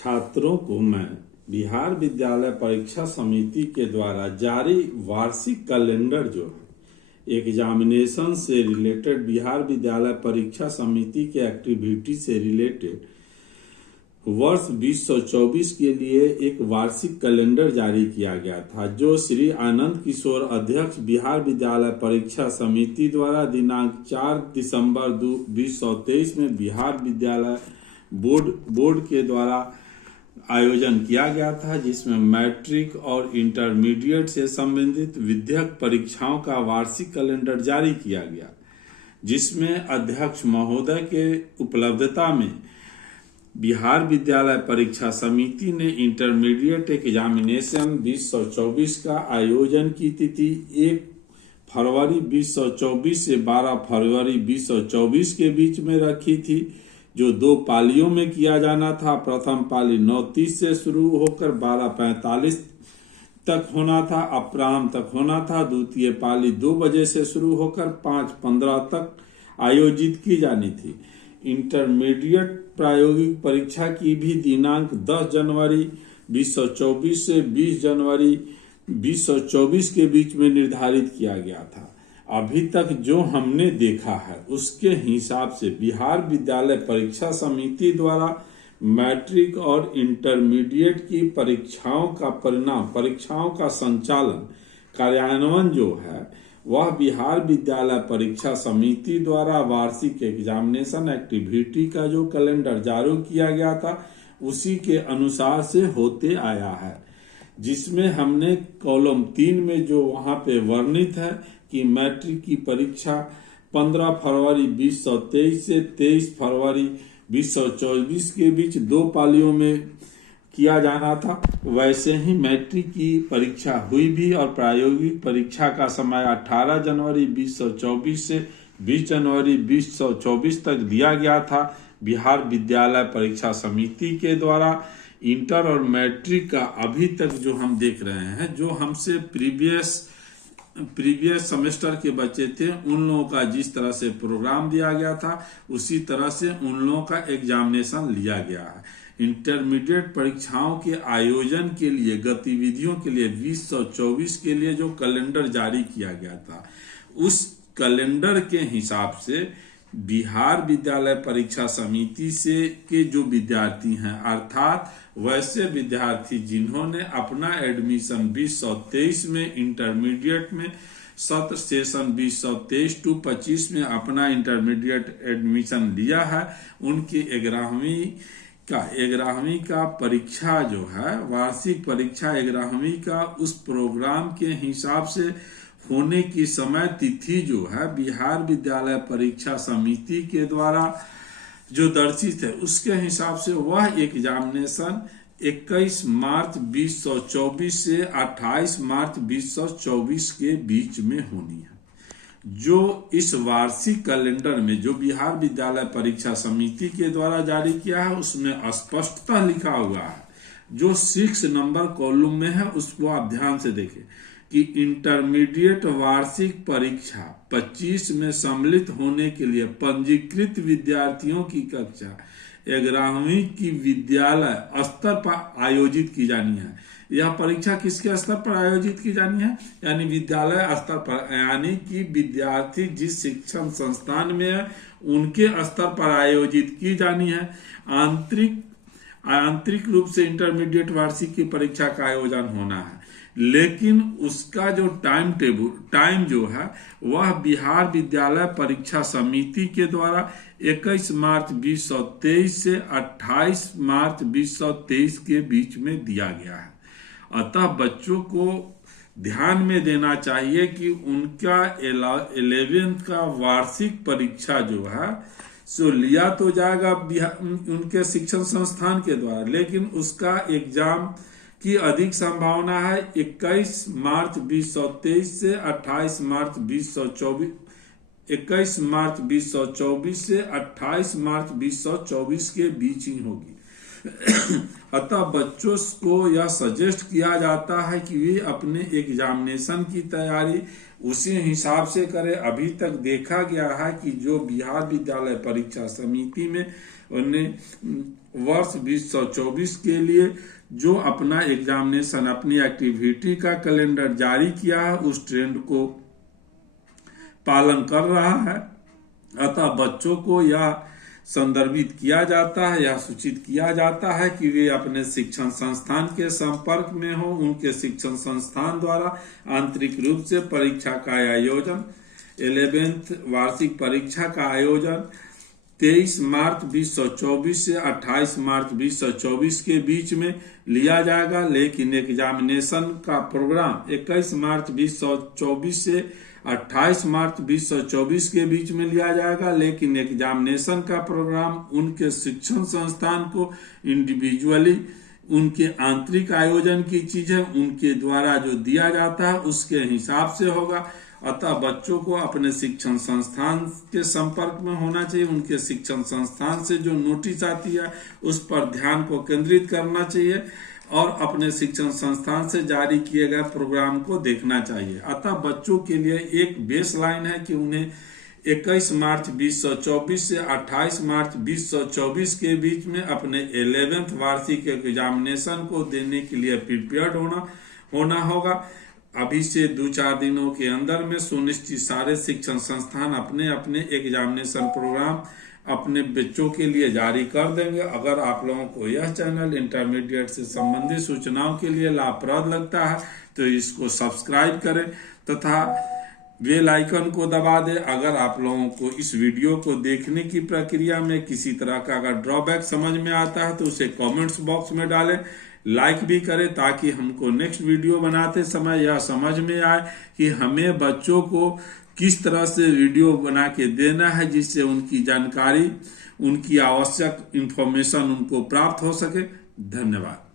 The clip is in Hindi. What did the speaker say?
छात्रों को मैं बिहार विद्यालय परीक्षा समिति के द्वारा जारी वार्षिक कैलेंडर जो है एग्जामिनेशन से रिलेटेड बिहार विद्यालय परीक्षा समिति के एक्टिविटी से रिलेटेड वर्ष 2024 के लिए एक वार्षिक कैलेंडर जारी किया गया था, जो श्री आनंद किशोर अध्यक्ष बिहार विद्यालय परीक्षा समिति द्वारा दिनांक 4 दिसंबर 2023 में बिहार विद्यालय बोर्ड के द्वारा आयोजन किया गया था, जिसमें मैट्रिक और इंटरमीडिएट से संबंधित विद्यक परीक्षाओं का वार्षिक कैलेंडर जारी किया गया, जिसमें अध्यक्ष महोदय के उपलब्धता में बिहार विद्यालय परीक्षा समिति ने इंटरमीडिएट एग्जामिनेशन 2024 का आयोजन की तिथि 1 फरवरी 2024 से 12 फरवरी 2024 के बीच में रखी थी, जो 2 पालियों में किया जाना था। प्रथम पाली 9:30 से शुरू होकर 12:45 तक होना था, अपराह्न तक होना था। द्वितीय पाली 2 बजे से शुरू होकर 5:15 तक आयोजित की जानी थी। इंटरमीडिएट प्रायोगिक परीक्षा की भी दिनांक 10 जनवरी 2024 से 20 जनवरी 2024 के बीच में निर्धारित किया गया था। अभी तक जो हमने देखा है उसके हिसाब से बिहार विद्यालय परीक्षा समिति द्वारा मैट्रिक और इंटरमीडिएट की परीक्षाओं का परिणाम, परीक्षाओं का संचालन, कार्यान्वयन जो है वह बिहार विद्यालय परीक्षा समिति द्वारा वार्षिक एग्जामिनेशन एक्टिविटी का जो कैलेंडर जारी किया गया था उसी के अनुसार से होते आया है, जिसमें हमने कॉलम 3 में जो वहां पे वर्णित है कि मैट्रिक की परीक्षा 15 फरवरी 2023 से 23 फरवरी 2024 के बीच 2 पालियों में किया जाना था, वैसे ही मैट्रिक की परीक्षा हुई भी और प्रायोगिक परीक्षा का समय 18 जनवरी 2024 से 20 जनवरी 2024 तक दिया गया था। बिहार विद्यालय परीक्षा समिति के द्वारा इंटर और मैट्रिक का अभी तक जो हम देख रहे हैं, जो हमसे प्रीवियस सेमेस्टर के बच्चे थे, उन लोगों का जिस तरह से प्रोग्राम दिया गया था उसी तरह से उन लोगों का एग्जामिनेशन लिया गया है। इंटरमीडिएट परीक्षाओं के आयोजन के लिए, गतिविधियों के लिए 2024 के लिए जो कैलेंडर जारी किया गया था, उस कैलेंडर के हिसाब से बिहार विद्यालय परीक्षा समिति से के जो विद्यार्थी हैं, अर्थात वैसे विद्यार्थी जिन्होंने अपना एडमिशन 2023 में इंटरमीडिएट में सत्र सेशन 2023-25 में अपना इंटरमीडिएट एडमिशन लिया है, उनकी 11वीं का परीक्षा जो है, वार्षिक परीक्षा 11वीं का उस प्रोग्राम के हिसाब से होने की समय तिथि जो है बिहार विद्यालय परीक्षा समिति के द्वारा जो दर्शित है उसके हिसाब से वह एग्जामिनेशन 21 मार्च 2024 से 28 मार्च 2024 के बीच में होनी है। जो इस वार्षिक कैलेंडर में जो बिहार विद्यालय परीक्षा समिति के द्वारा जारी किया है उसमें स्पष्टतः लिखा हुआ है, जो 6 नंबर कॉलम में है उसको आप ध्यान से देखें कि इंटरमीडिएट वार्षिक परीक्षा 25 में सम्मिलित होने के लिए पंजीकृत विद्यार्थियों की कक्षा 11वीं की विद्यालय स्तर पर आयोजित की जानी है। यह परीक्षा किसके स्तर पर आयोजित की जानी है? यानी विद्यालय स्तर पर, यानी कि विद्यार्थी जिस शिक्षण संस्थान में है उनके स्तर पर आयोजित की जानी है। आंतरिक रूप से इंटरमीडिएट वार्षिक की परीक्षा का आयोजन होना है, लेकिन उसका जो टाइम जो है वह बिहार विद्यालय परीक्षा समिति के द्वारा 21 मार्च 2023 से 28 मार्च 2023 के बीच में दिया गया है। अतः बच्चों को ध्यान में देना चाहिए कि उनका 11th का वार्षिक परीक्षा जो है सो लिया तो जाएगा उनके शिक्षण संस्थान के द्वारा, लेकिन उसका एग्जाम की अधिक संभावना है 21 मार्च 2023 से 28 मार्च 2024, 21 मार्च 2024 से 28 मार्च 2024 के बीच ही होगी। अतः बच्चों को यह सजेस्ट किया जाता है कि वे अपने एग्जामिनेशन की तैयारी उसी हिसाब से करें। अभी तक देखा गया है कि जो बिहार विद्यालय परीक्षा समिति में उन्हें वर्ष 2024 के लिए जो अपना एग्जामिनेशन, अपनी एक्टिविटी का कैलेंडर जारी किया है, उस ट्रेंड को पालन कर रहा है। अतः बच्चों को यह संदर्भित किया जाता है, यह सूचित किया जाता है कि वे अपने शिक्षण संस्थान के संपर्क में हो। उनके शिक्षण संस्थान द्वारा आंतरिक रूप से परीक्षा का आयोजन, 11th वार्षिक परीक्षा का आयोजन 23 मार्च 2024 से 28 मार्च 2024 के बीच में लिया जाएगा, लेकिन एग्जामिनेशन का प्रोग्राम 21 मार्च 2024 से 28 मार्च 2024 के बीच में लिया जाएगा। लेकिन एग्जामिनेशन का प्रोग्राम उनके शिक्षण संस्थान को इंडिविजुअली उनके आंतरिक आयोजन की चीज है, उनके द्वारा जो दिया जाता है उसके हिसाब से होगा। अतः बच्चों को अपने शिक्षण संस्थान के संपर्क में होना चाहिए। उनके शिक्षण संस्थान से जो नोटिस आती है उस पर ध्यान को केंद्रित करना चाहिए और अपने शिक्षण संस्थान से जारी किए गए प्रोग्राम को देखना चाहिए। अतः बच्चों के लिए एक बेस लाइन है कि उन्हें 21 मार्च 2024 से 28 मार्च 2024 के बीच में अपने 11th वार्षिक एग्जामिनेशन को देने के लिए प्रिपेयर्ड होना होगा। अभी से 2-4 दिनों के अंदर में सुनिश्चित सारे शिक्षण संस्थान अपने अपने एग्जामिनेशन प्रोग्राम अपने बच्चों के लिए जारी कर देंगे। अगर आप लोगों को यह चैनल इंटरमीडिएट से संबंधित सूचनाओं के लिए लाभप्रद लगता है तो इसको सब्सक्राइब करें तथा बेल आइकन को दबा दें। अगर आप लोगों को इस वीडियो को देखने की प्रक्रिया में किसी तरह का अगर ड्रॉबैक समझ में आता है तो उसे कमेंट्स बॉक्स में डालें, लाइक भी करें ताकि हमको नेक्स्ट वीडियो बनाते समय यह समझ में आए कि हमें बच्चों को किस तरह से वीडियो बना के देना है जिससे उनकी जानकारी, उनकी आवश्यक इंफॉर्मेशन उनको प्राप्त हो सके। धन्यवाद।